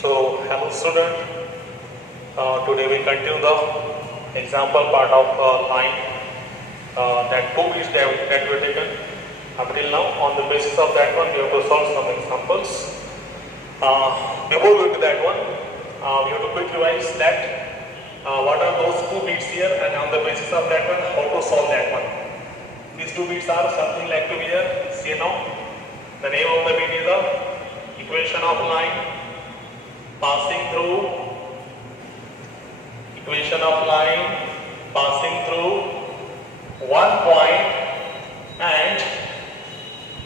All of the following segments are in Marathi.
So, hello student. Today we continue the example part of line that two bits that we have taken until now. On the basis of that one, we have to solve some examples. Before we do that one, we have to quick revise that what are those two bits here, and on the basis of that one, how to solve that one. These two bits are something like to be here. See now, the name of the bit is the equation of line passing through one point and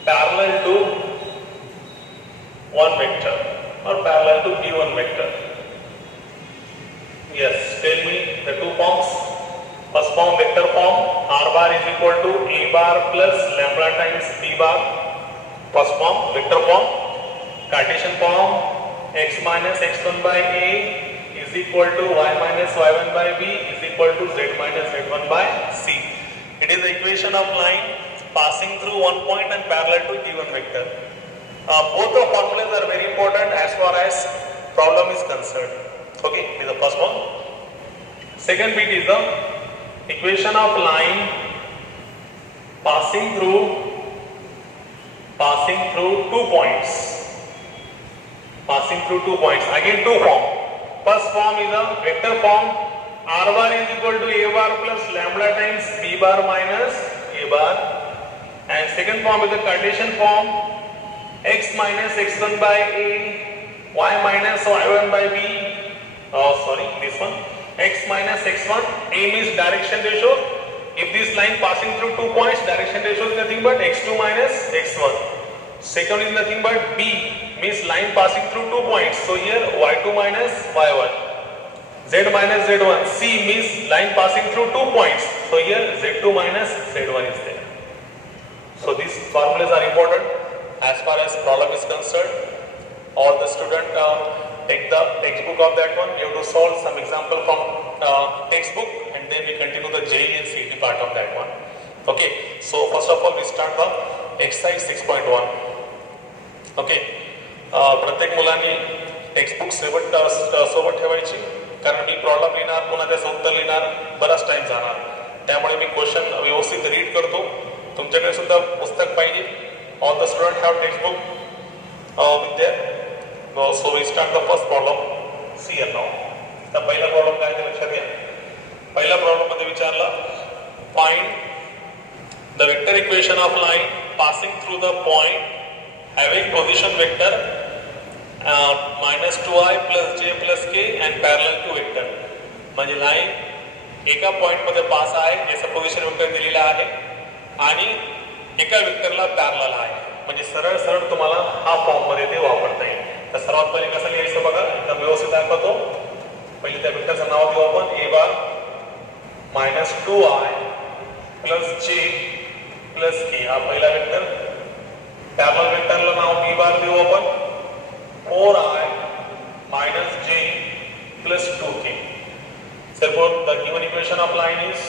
parallel to one vector or parallel to given vector. Yes, tell me the two forms. First form, vector form, r bar is equal to a bar plus lambda times b bar. First form, vector form. Cartesian form, x minus x1 by a is equal to y minus y1 by b is equal to z minus z1 by c. It is the equation of line passing through one point and parallel to given vector. Both the formulas are very important as far as problem is concerned. Okay, this is the first one. Second bit is the equation of line passing through 2 points. Again two form. First form is a vector form. R bar is equal to a bar plus lambda times b bar minus a bar. And second form is the Cartesian form. X minus x1 by a, y minus y1 by b. This one. X minus x1. A means direction ratio. If this line passing through 2 points, direction ratio is nothing but x2 minus x1. Second is nothing but b means line passing through 2 points. So here y2 minus y1. Z minus z1. C means line passing through 2 points. So here z2 minus z1 is there. So these formulas are important as far as problem is concerned. All the student take the textbook of that one. You have to solve some example from textbook, and then we continue the JEE and CET part of that one. Okay. So first of all we start the exercise 6.1. Okay, प्रत्येक मुलांनी टेक्स्टबुक सोबत ठेवायची, कारण मी प्रॉब्लेम लिहिणार, पुन्हा त्याचं उत्तर लिहिणार, बराच टाइम जाणार. त्यामुळे मी क्वेश्चन व्यवस्थित रीड करतो. तुमच्याकडे सुद्धा पुस्तक पाहिजे. All the student have textbook with their. So we start the first problem. See here now. तर पहिला प्रॉब्लेम काय ते लक्षात घ्या. पहिल्या प्रॉब्लेम मध्ये विचारला, find the vector equation of line passing through the point having position vector minus 2i plus j plus k and parallel to vector. म्हणजे लाइन एका पॉइंट मध्ये पास आहे, याचा पोझिशन वेक्टर दिलेला आहे आणि एका वेक्टरला पॅरलल आहे. म्हणजे सरळ सरळ तुम्हाला हा फॉर्म मध्ये ते वापरता येईल. तर सर्वात पहिले कसं लिहायचं बघा, एकदम व्यवस्थित दाखवतो. पहिले त्या वेक्टरचं नाव देऊ आपण, a bar minus 2i plus j plus k. हा पहिला वेक्टर. पैरेलल वेक्टरला नाव b बार देऊ आपण, 4i minus j plus 2k. Therefore the given equation of line is,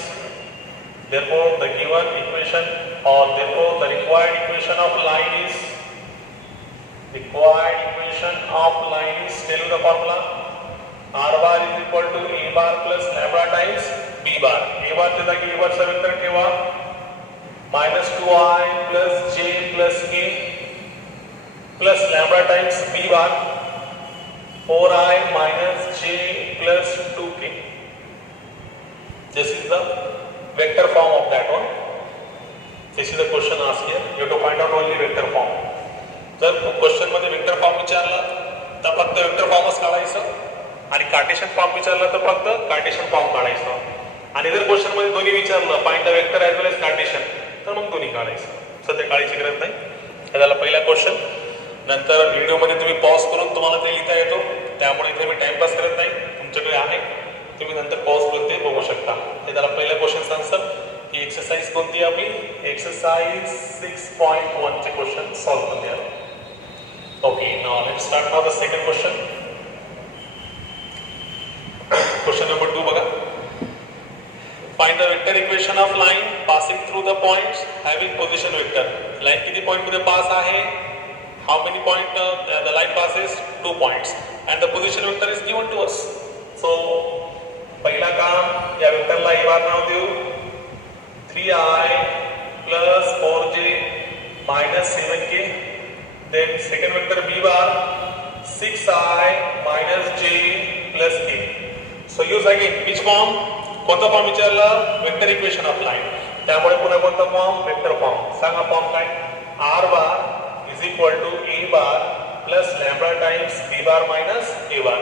the required equation of line is, tell you the formula, r bar is equal to a bar plus lambda times b bar. a bar च्या जागी a bar चा वेक्टर ठेवा, minus 2i plus j plus k plus lambda times b bar, 4i minus j plus 2k. This is the vector form of that one. This is the question asked here. You have to find out only vector form. जर क्वेश्चन मध्ये वेक्टर फॉर्म विचारला तर फक्त वेक्टर फॉर्मच काढायचं, आणि कार्टेशियन फॉर्म विचारला तर फक्त कार्टेशियन फॉर्म काढायचं. आणि जर क्वेश्चन मध्ये दोन्ही विचारलं, find the vector as well as Cartesian, तर मग दोन्ही काढायचं. सध्या काढायची गरज नाही. हे झाला पहिला क्वेश्चन. नंतर व्हिडिओमध्ये तुम्ही पॉज करून तुम्हाला ते लिहिता येतो, त्यामुळे इथे मी टाइमपास करत नाही. तुमच्याकडे आहे, तुम्ही नंतर पॉज करून ते बघू शकता. हे झाला पहिल्या क्वेश्चनचा आन्सर. ही एक्सरसाइज कोणती आहे आपली? एक्सरसाइज 6.1 चे क्वेश्चन सॉल्व्ह करूया. Okay, now let's start now the second question. Question number 2 बघा. Find the vector equation of line passing through the points having position vector. Line किती पॉइंट मध्ये पास आहे? how many point the line passes? 2 points, and the position vector is given to us. So पहिला काम या वेक्टरला a बार नाव देऊ 3i plus 4j minus 7k. Then second vector b bar 6i minus j plus k. So use again which form? कोणता फॉर्म विचारला? Vector equation of line. त्यामुळे पुन्हा कोणता फॉर्म? Vector form. सांगा फॉर्म काय? r bar is equal to a bar plus lambda times b bar minus a bar.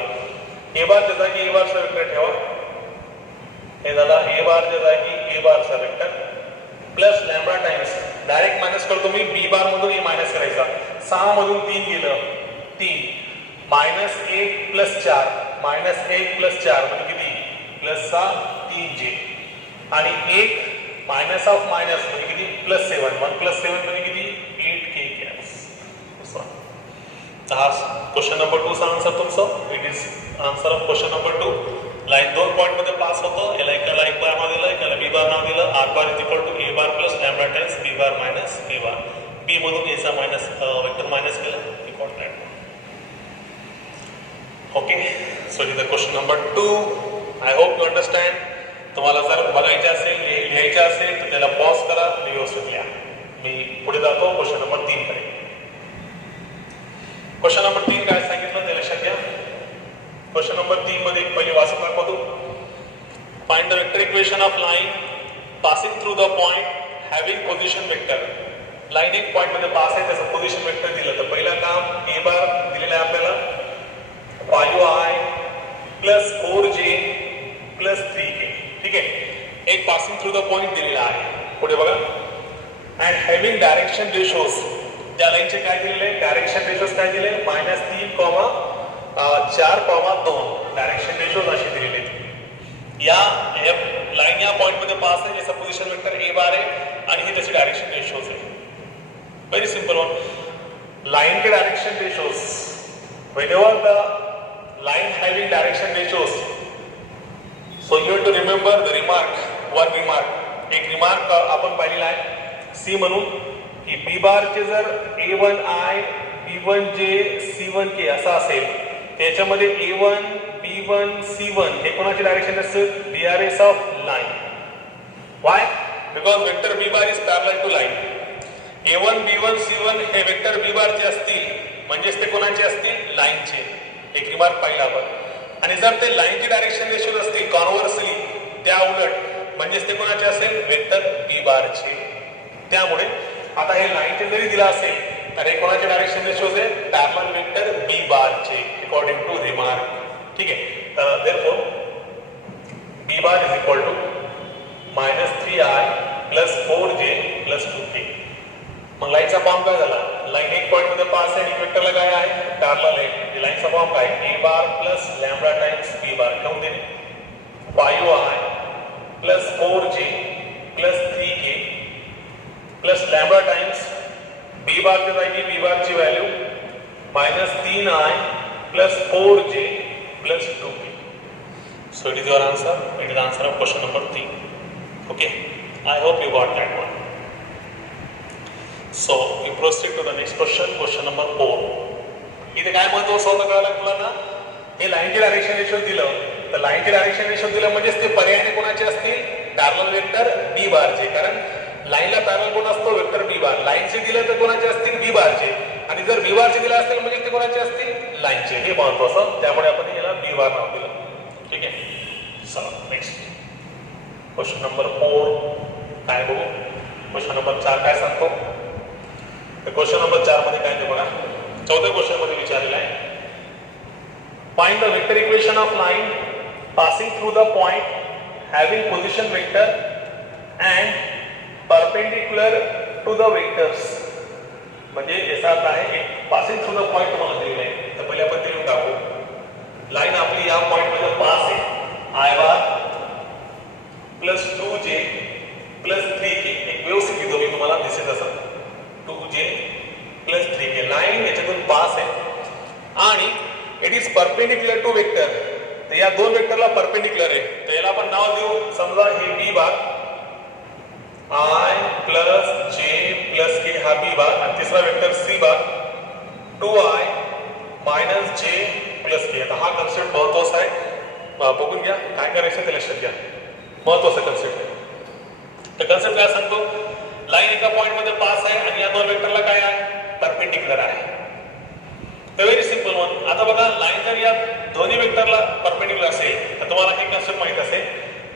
a bar च्या जागी a bar चा वेक्टर ठेवा. हे झाला a bar च्या जागी a bar चा vector plus lambda times direct minus करतो मी b बार मधून a मायनस करायचा. 6 मधून 3 गेलं 3 मायनस 1 प्लस 4 मायनस 1 प्लस 4 म्हणजे किती? प्लस 6 3j आणि 1 मायनस ऑफ मायनस म्हणजे किती? प्लस 7 1 प्लस 7 म्हणजे किती? 8k caps. हा क्वेश्चन नंबर 2 चा आन्सर तुमचं. It is answer of question number 2. Line 2 point मध्ये पास होतं. याला एकाला एक बार नाव दिलं, एकाला बी बार नाव दिलं. r bar is equal to a bar plus lambda times b bar minus a bar. b मधून a चा मायनस वेक्टर मायनस केलं equal. Okay, so it is the question number 2. I hope you understand. तुम्हाला जर बघायचे असेल लिहायचे असेल तर त्याला पॉज करा आणि व्यवस्थित लिहा. मी पुढे जातो क्वेश्चन नंबर 3 कडे. क्वेश्चन नंबर 3 काय सांगितलं ते लक्षात घ्या. क्वेश्चन नंबर 3 मध्ये पहिले वाचून दाखवतो. Find the vector equation of line passing through the point having position vector. Line एक पॉइंट मध्ये पास आहे त्याचं पोझिशन वेक्टर दिलं तर पहिलं काम a बार दिलेलं आहे आपल्याला 5i plus 4j plus 3k. ठीक आहे, एक पासिंग थ्रू द पॉइंट दिलेला आहे. पुढे बघा. And having direction ratios. त्या लाईनचे काय दिलेले? डायरेक्शन रेशोज काय दिले? -3, 4,2 डायरेक्शन रेशोज असे दिलेले. या लाइन या पॉइंट मध्ये पास आहे ज्याचा पोझिशन वेक्टर a बार आहे आणि हे त्याचे डायरेक्शन रेशोज आहे. Very simple one. Line K direction ratios whenever the line having direction ratios, so you have to remember the remark, one remark. एक रिमार्क आपण पाहिलेला आहे सी म्हणून की b बार चे जर a1i b1j c1k असा असेल त्याच्यामध्ये a1 b1 c1 हे कोणाचे डायरेक्शन असेल? DRS of line. Why? Because vector b bar is parallel to line. a1 b1 c1 हे वेक्टर b बार चे असतील म्हणजेच ते कोणाचे असतील? लाइनचे. एक रिमार्क पाहिला आपण. आणि जर ते लाइनचे डायरेक्शन रेशो असतील कॉन्व्हर्सली त्या उलट म्हणजेच ते कोणाचे असेल? वेक्टर b बारचे. त्यामुळे आता हे लाइनचे जरी दिला असेल तर हे कोणाचे डायरेक्शन रेशोज आहे? पॅरलल वेक्टर b बारचे अकॉर्डिंग टू रिमार्क. ठीक आहे, तर therefore b bar is equal to -3i plus 4j plus 2k. मग लाईनचा फॉर्म काय झाला? लाइन एक पॉइंट मध्ये पास आहे आणि वेक्टरला काय आहे? पॅरलल आहे. लाईनचा फॉर्म काय? a bar plus lambda times b बार. ठेवून दे 5i plus 4j plus 3k plus lambda times b बार च्या जागी b बार ची value -3i plus 4j plus 2k. So it is your answer. It is the answer of question number 3. Okay, I hope you got that one. So we proceed to the next question, question number 4. इथे काय महत्त्वाचं होतं कळलं मुलांना? हे लाईनचे डायरेक्शन रेशो दिलं तर लाईनचे डायरेक्शन रेशो दिलं म्हणजेच ते पर्यायने कोणाचे असतील? पॅरलल वेक्टर b बारचे. कारण लाईनला पॅरलल कोण असतो? वेक्टर b बार. लाईनचे दिलं तर कोणाचे असतील? b बारचे. आणि जर b बारचे दिले असतील म्हणजे ते कोणाचे असतील? लाईनचे. हे महत्त्वाचं. त्यामुळे आपण याला b बार नाव दिलं. ठीक आहे, चला नेक्स्ट क्वेश्चन नंबर 4 काय बघू. क्वेश्चन नंबर 4 काय सांगतो? क्वेश्चन नंबर 4 मध्ये काय ते बघा. चौथ्या क्वेश्चन मध्ये विचारलेला आहे find the vector equation of line passing through the point having position vector and perpendicular to the vectors. म्हणजे याचा अर्थ आहे पासिंग थ्रू द पॉइंट तुम्हाला दिलेलं आहे तर पहिले आपण ते लिहून टाकू. लाइन आपली या पॉइंट मध्ये पास आहे i bar plus 2j plus 3k. एक व्यवस्थित लिहितो मी तुम्हाला दिसेल असं 2j प्लस 3k. लाइन याच्यातून पास आहे आणि it is perpendicular to vector. तर या दोन वेक्टरला परपेंडिक्युलर आहे तर याला आपण नाव देऊ. समजा हे b bar i plus j plus k हा b बार आणि तिसरा वेक्टर c बार 2i मायनस जे प्लस के. आता हा कन्सेप्ट महत्वाचा आहे, बघून घ्या काय करायचं ते लक्षात घ्या, महत्वाचा कन्सेप्ट आहे. तर कन्सेप्ट काय सांगतो, लाईन एका पॉइंट मध्ये पास आहे आणि या दोन वेक्टरला काय आहे, परपेंडिक्युलर आहे. तर व्हेरी सिंपल वन. आता बघा लाईन जर या दोन्ही वेक्टरला परपेंडिक्युलर असेल तर तुम्हाला हे कन्सेप्ट माहित असेल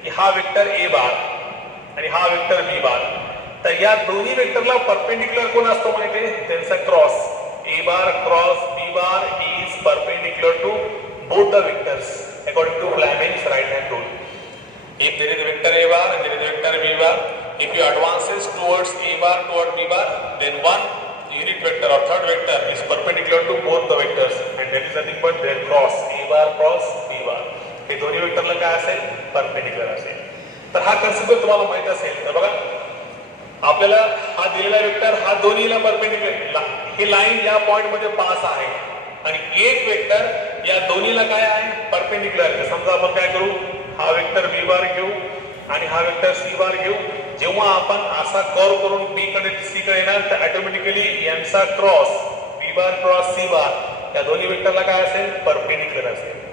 की हा वेक्टर ए बार आणि हा वेक्टर बी बार. तर या दोन्ही वेक्टरला परपेंडिक्युलर कोण असतो माहिती आहे, त्यांचा cross. A bar cross B bar is perpendicular to both the vectors according to Fleming's right hand rule. If there is a vector a bar and there is a vector b bar, if you advances towards a bar toward b bar, then one unit vector or third vector is perpendicular to both the vectors and that is nothing but their cross, a bar cross b bar. हे दोन्ही वेक्टरला काय असेल, परपेंडिक्युलर असेल. तर हा कन्सेप्ट तुम्हाला माहित असेल. तर बघा आपल्याला हा दिलेला वेक्टर हा दोन्हीला परपेंडिक्युलर, ही लाईन या पॉइंट मध्ये पास आहे आणि एक वेक्टर या दोन्हीला काय आहे, परपेंडिक्युलर आहे. समजा आपण काय करू, हा वेक्टर बी बार घेऊ आणि हा वेक्टर सी बार घेऊ. जेव्हा आपण असा कर्व करून बी कडे सी कडे येणार तर ऑटोमॅटिकली यांचा cross B bar cross C bar या दोन्ही वेक्टरला काय असेल, परपेंडिक्युलर असेल.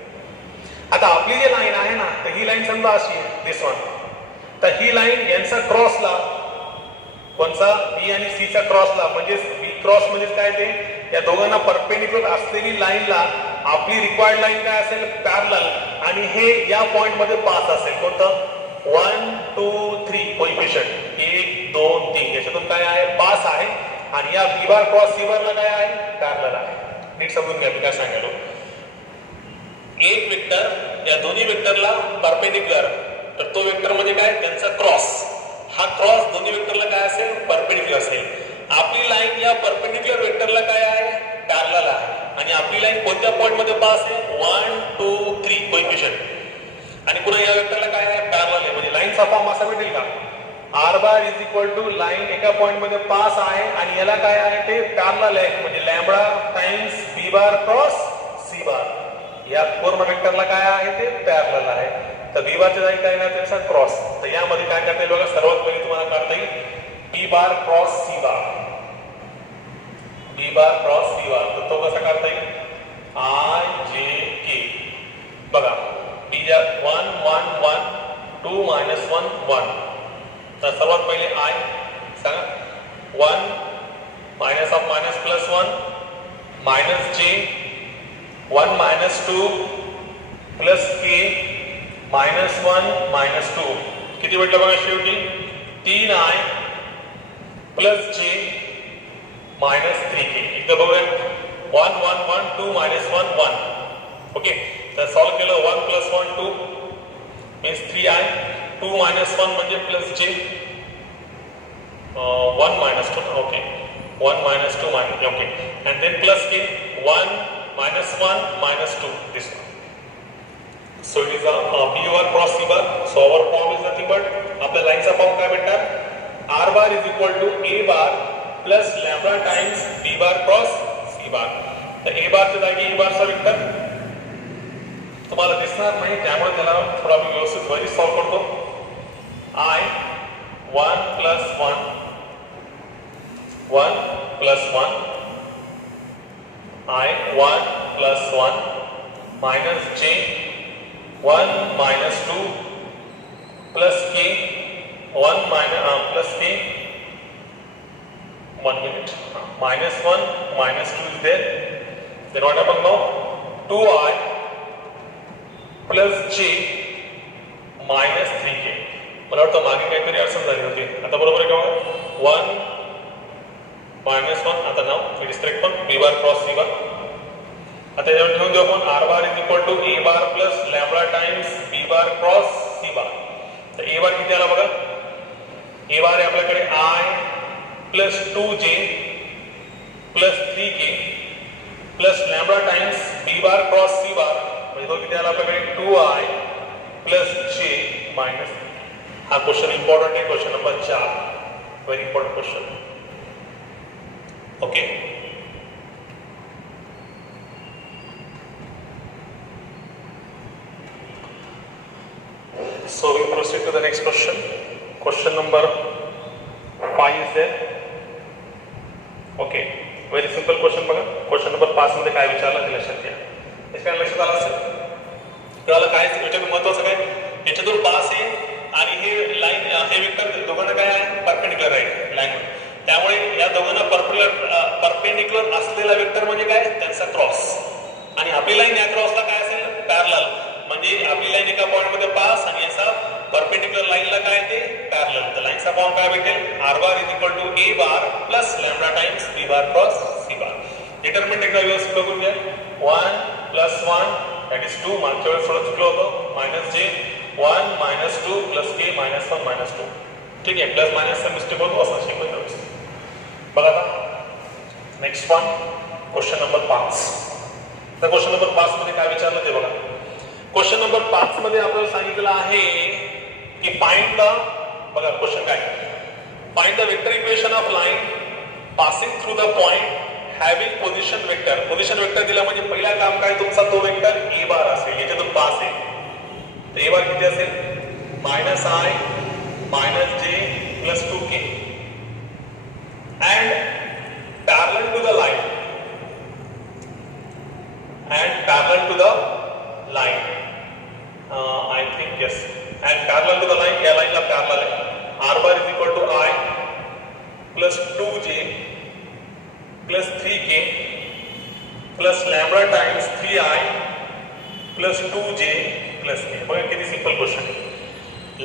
आता आपली जी लाईन आहे ना, तर ही लाईन समजा अशी आहे, दिस वन. तर ही लाईन यांचा क्रॉसला, कोणचा, बी आणि सी चा क्रॉसला, म्हणजे बी क्रॉस म्हणजे काय, ते या दोघांना परपेंडिक्युलर असलेली लाईनला आपली रिक्वायर्ड लाईन काय असेल, पॅरलल. आणि हे या पॉइंट मध्ये पास असेल. कोणतं, 1 2 3 कोइफिशिएंट 1 2 3 याच्यातून काय आहे, पास आहे. आणि या बी बार क्रॉस सी बारला काय आहे, पॅरलल आहे. नीट समजून घ्या मी काय सांगितलं. एक वेक्टर या दोन्ही वेक्टरला परपेंडिक्युलर, तर तो वेक्टर म्हणजे काय, त्यांचा क्रॉस. हा क्रॉस दोन्ही वेक्टरला काय असेल, परपेंडिक्युलर असेल. आपली लाईन या परपेंडिक्युलर वेक्टरला काय आहे, पॅरलल आहे. आणि आपली लाईन कोणत्या पॉइंट मध्ये पास आहे, 1 2 3 कोइफिशिएंट. आणि पुन्हा या वेक्टरला काय आहे, पॅरलल आहे. म्हणजे लाईनचा फॉर्म असा भेटेल का, R bar is equal to line एका पॉइंट मध्ये पास आहे आणि याला काय आहे, ते पॅरलल आहे. म्हणजे lambda times B bar cross C bar. या पूर्ण वेक्टरला काय आहे, ते पॅरलल आहे. तर बी बारच्या जागी काय नाही, त्याचा क्रॉस. तर यामध्ये काय करता येईल बघा, सर्वात पहिले तुम्हाला काढता येईल बी बार क्रॉस सी बार. बी बार क्रॉस सी बार, तर तो कसा काढता येईल, आय जे के. बघा बी 1 1 1 2 -1 1. तर सर्वात पहिले आय सांगा, 1 minus of minus plus 1 minus जे 1 -2 प्लस के -1 -2. किती भेटलं बघा शेवटी, 3i प्लस जे -3k. एकदा बघूया, 1 1 1 2 -1 1. ओके, तर सॉल्व केलं, 1 + 1 2 मीन्स 3i, 2 - 1 म्हणजे प्लस जे 1 -2. Okay, 1 -2 okay, and then plus k 1 -1 -2 this one. So it is a B bar cross C bar. So our form is nothing but, आपल्या लाईनचा फॉर्म काय भेटणार, R bar is equal to A bar plus lambda times B bar cross C bar. तर A bar च्या जागी A bar चा वेक्टर तुम्हाला दिसणार नाही, त्यामुळे त्याला थोडा मी व्यवस्थित वरी सॉल्व करतो. I 1 + 1 1 + 1 I 1 + 1 minus J 1 - 2 plus K 1 plus K 1 minute -1 -2 is there. Then what happens now, 2i plus J -3K. मला वाटतं मागे काहीतरी अडचण झाली होती, आता बरोबर आहे का, 1 -1. आता नाव मी डिस्ट्रॅक्ट पण B bar cross C bar. आता यावर ठेवून देऊ आपण R bar is equal to A bar plus lambda times B bar cross C bar. तर A bar किती आला बघा, A bar आहे आपल्याकडे I plus 2J plus 3K plus lambda times B bar cross C bar. म्हणजे तो किती आला आपल्याकडे, 2I plus J minus. हा क्वेश्चन इम्पॉर्टंट आहे, question number 4, very important question. Okay, so we proceed to the next question. Question number 5 is there. Okay, very simple question बघा. Question क्वेश्चन नंबर 5 मध्ये काय विचारलं ते लक्षात घ्या. याच्या लक्षात आलं असेल तुम्हाला काय याच्यातून महत्वाचं काय याच्यातून पास आहे आणि हे लाईन हे वेक्टर दोघांना काय आहे परपेंडिक्युलर आहे लाईन. त्यामुळे या दोघांना परपेंडिक्युलर असलेला वेक्टर म्हणजे काय त्यांचा क्रॉस आणि आपली लाईन या क्रॉसला काय असेल पॅरलल म्हणजे आपली लाईन एका पॉइंट मध्ये पास आणि याचा परपेंडिक्युलर लाईनला काय ते पॅरलल. तर लाईनचा फॉर्म काय भेटेल R bar is equal to A bar plus lambda times B bar cross C bar. Determinant एकदा व्यवस्थित बघून घ्या 1 प्लस 1 दॅट इज 2 मागच्या वेळेस थोडं चुकलं होतं मायनस जे 1 मायनस 2 प्लस के मायनस 1 मायनस 2 ठीक आहे प्लस मायनसचा मिस्टेक होतो असं शिकवत व्यवस्थित. बघा आता नेक्स्ट वन क्वेश्चन नंबर 5. तर क्वेश्चन नंबर 5 मध्ये काय विचारलं ते बघा. क्वेश्चन नंबर 5 मध्ये आपल्याला सांगितलं आहे की फाइंड द बघा क्वेश्चन काय find the vector equation of line passing through the point having position vector. Position vector दिला म्हणजे पहिला काम काय तुमचा तो वेक्टर ए बार असेल याच्यातून पास आहे. तर ए बार किती असेल मायनस आय मायनस जे plus 2k and parallel to the line I think yes and parallel to the line या लाईनला पॅरलल आहे r bar is equal to I plus 2j plus 3k plus lambda times 3I plus 2j plus k. बघा किती सिंपल क्वेश्चन आहे.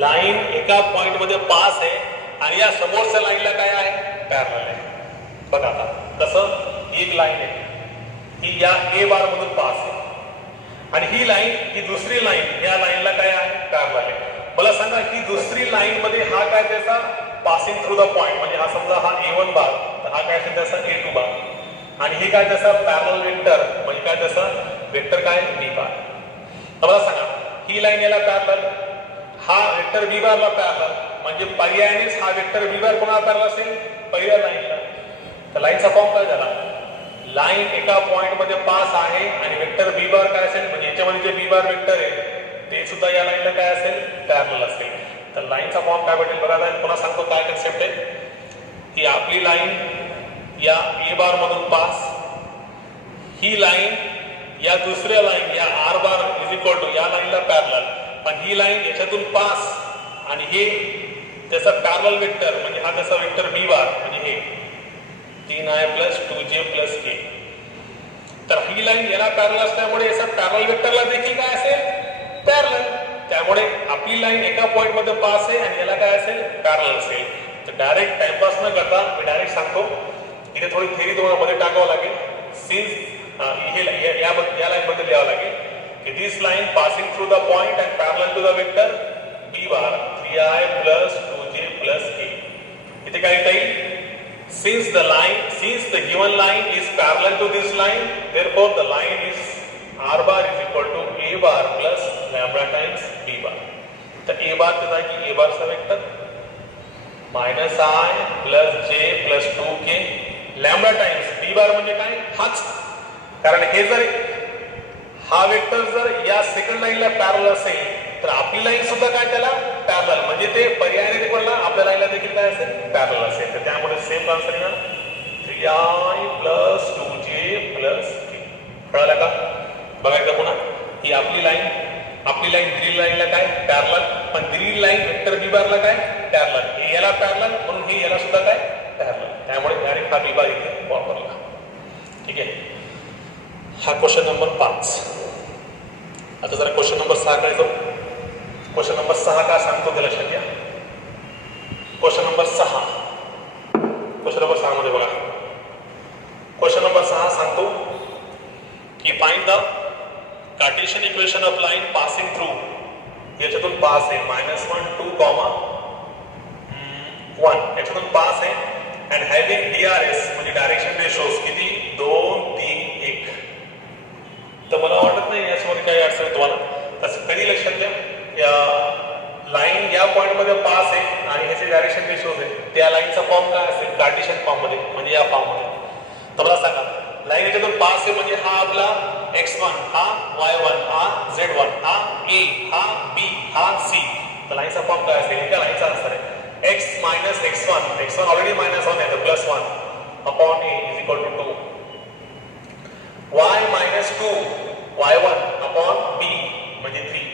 लाईन एका पॉइंट मध्ये पास आहे आणि या समोरच्या लाईनला काय आहे पॅरलल आहे. बघा आता कसं एक लाईन आहे ही या ए बार मधून पास आहे आणि ही लाईन ही दुसरी लाईन या लाईनला काय आहे पॅरलल आहे. मला सांगा ही दुसरी लाईन मध्ये हा काय त्याचा पासिंग थ्रू द पॉइंट म्हणजे हा समजा हा A1 बार तर हा काय असेल त्याचा A2 बार आणि हे काय त्याचा पॅरलल वेक्टर म्हणजे काय त्याचा वेक्टर काय B बार. तर मला सांगा ही लाईन याला पॅरलल हा वेक्टर B बारला पॅरलल म्हणजे पर्यायानेच हा वेक्टर B बार कोणाला पॅरलल असेल पहिल्या लाईनला. तर लाईनचा फॉर्म काय झाला लाईन एका पॉइंट मध्ये पास आहे आणि वेक्टर B बार काय असेल म्हणजे याच्यामध्ये जे B बार वेक्टर आहे ते सुद्धा या लाईनला काय असेल पॅरलल असेल. तर लाईनचा फॉर्म काय भेटेल बघा पुन्हा सांगतो काय कन्सेप्ट आहे की आपली लाईन या ए बार मधून पास ही लाईन या दुसऱ्या लाईन या R bar is equal to या लाईनला पॅरलल पण ही लाईन याच्यातून पास आणि हे त्याचा पॅरलल वेक्टर म्हणजे हा त्याचा वेक्टर B बार म्हणजे हे 3i plus 2j plus k. तर ही लाईन याला पॅरलल असल्यामुळे याचा पॅरलल वेक्टरला देखील काय असेल पॅरलल. त्यामुळे आपली लाईन एका पॉइंट मध्ये पास आहे आणि याला काय असेल पॅरलल असेल. तर डायरेक्ट टाइमपास न करता मी डायरेक्ट सांगतो इथे थोडी थेरी तुम्हाला मध्ये टाकावं लागेल. सिन्स या लाईन मध्ये लिहावं लागेल की this line passing through the point and parallel to the vector B bar 3i plus 2j plus k. इथे काय येईल since the given line is parallel to this line therefore the line is r bar is equal to a bar plus lambda times b bar. तर a bar किती आहे की a bar चा vector minus I plus j plus 2k lambda times b bar म्हणजे काय हाच कारण हे जर हा वेक्टर जर या सेकंड लाईनला पॅरलल असेल तर आपली लाईन सुद्धा काय त्याला पॅरलल म्हणजे ते पर्यायाने कोणला आपल्या लाईनला देखील काय असेल पॅरलल असेल. तर त्यामुळे सेम आन्सर येणार 3i plus 2j plus k. कळालं का बघायचं पुन्हा ही आपली लाईन दिलेली लाईनला काय पॅरलल पण दिलेली लाईन वेक्टर B बारला काय पॅरलल हे याला पॅरलल म्हणून हे याला सुद्धा काय पॅरलल. त्यामुळे डायरेक्ट हा B बार इथे वापरला. ठीक आहे हा क्वेश्चन नंबर 5. आता जरा क्वेश्चन नंबर 6 कडे जाऊ. क्वेश्चन नंबर 6 काय सांगतो ते लक्षात घ्या. क्वेश्चन नंबर 6 मध्ये बघा क्वेश्चन नंबर 6 सांगतो की find the Cartesian equation of line passing through याच्यातून पास आहे -1 2 1 याच्यातून पास आहे अँड हॅविंग DRS म्हणजे डायरेक्शन रेशोज किती 2 3 1. तर मला वाटत नाही याच्यामध्ये काही अडचण आहे तुम्हाला. तसं कधी लक्षात घ्या या लाईन या पॉइंट मध्ये पास आहे आणि ह्याचे डायरेक्शन रेशोज आहे त्या लाईनचा फॉर्म काय असेल कार्टेशियन फॉर्म मध्ये म्हणजे या फॉर्म मध्ये. तर मला सांगा लाईन याच्यातून पास आहे म्हणजे हा आपला x1 हा y1 हा z1 हा a हा b हा c. तर लाईनचा फॉर्म काय असेल एका लाईनचा आन्सर आहे x minus x1 ऑलरेडी -1 आहे तर +1 upon a is equal to 2. 2 y1 upon b म्हणजे 3,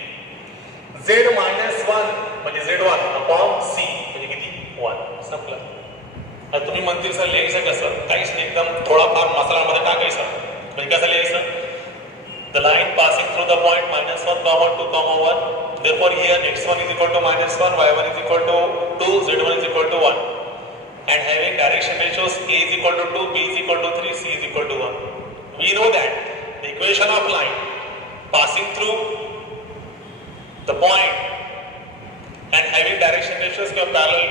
z मायनस 1 म्हणजे z1 अपॉन c म्हणजे किती 1. संपलं. आता तुम्ही म्हणतील सर लिहायचं कसं? काहीच नाही, एकदम थोडाफार मसाल्यामध्ये टाकायचं. म्हणजे कसं लिहायचं? The line passing through the point -1, 2, 1. Therefore, here x1 is equal to -1, y1 is equal to 2, z1 is equal to 1. And having direction ratios a is equal to 2, b is equal to 3, c is equal to 1. We know that the equation of line passing through the point and having direction ratios किंवा parallel,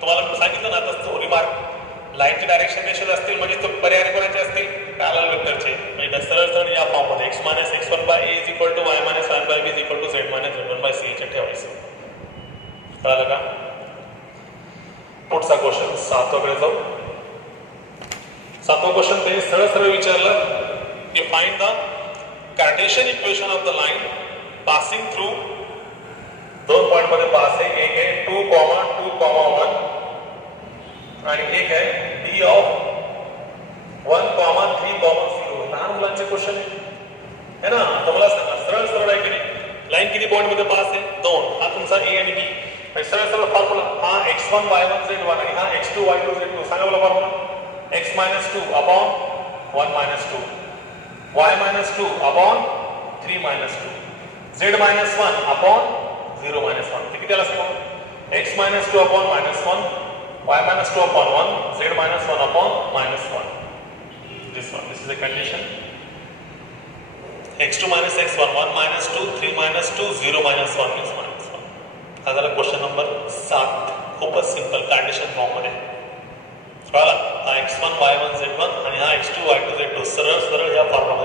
तुम्हाला सांगितलं ना आता रिमार्क, लाईनचे डायरेक्शन रेशोज असतील म्हणजे तो पर्याय कोणाचे असतील? पॅरलल वेक्टरचे. म्हणजे सरळ सरळ या फॉर्म मध्ये x - x1 by a is equal to y - 1 by b is equal to z - z1 by c चे ठेवायचं. कळलं का? पुढचा क्वेश्चन 7 कडे जाऊ. 7वा क्वेश्चन ते सरळ सरळ विचारलं की find the Cartesian equation of the line passing through, दोन पॉइंट मध्ये पास आहे, एक आहे 2, 2, 1 आणि एक आहे d ऑफ 1, 3, 0. लहान मुलांचे क्वेश्चन आहे ना. तुम्हाला सांगा सरळ सरळ आहे की नाही? लाईन किती पॉइंट मध्ये पास आहे? 2. हा तुमचा a आणि b. सरळ सरळ फॉर्म्युला हा x1 y1 z1 आणि हा x2 y2 z2. सांगा मला formula. x - 2 upon 1 - 2, y - 2 upon 3 - 2, z - 1 upon 0 - 1. ते किती आला सांगा? x - 2 upon -1, y - 2 upon 1, z - 1 upon -1. This one, this is the condition. x2 - x1, 1 - 2, 3 - 2, 0 - 1 is -1. हा झाला क्वेश्चन नंबर 7. खूपच सिंपल कंडिशन फॉर्म मध्ये. कळला? हा x1 y1 z1 आणि हा x2 y2 z2 सरळ सरळ या फॉर्म्युला